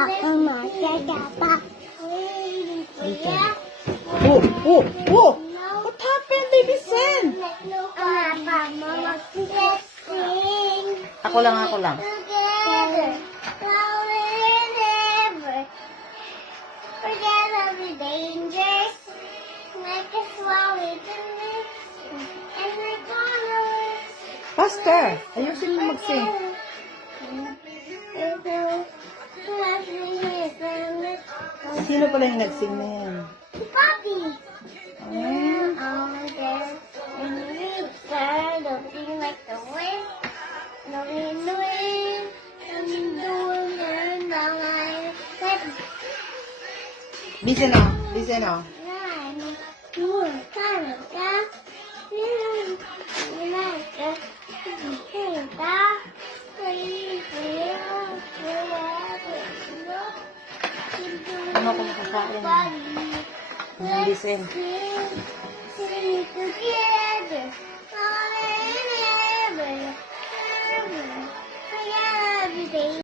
What happened, baby Sen? Ako lang. Together, forever. Forget all the dangers. Make us while we do it. And we're gonna win. Faster. Ayusin mo mag-sing. Sino pala yung nag-sing na yan? Si Papi. Ah. When you read sir, don't feel like the wind. No wind, no wind. And you do it now. Listen now. Listen now. Ano kung makakain? Listen.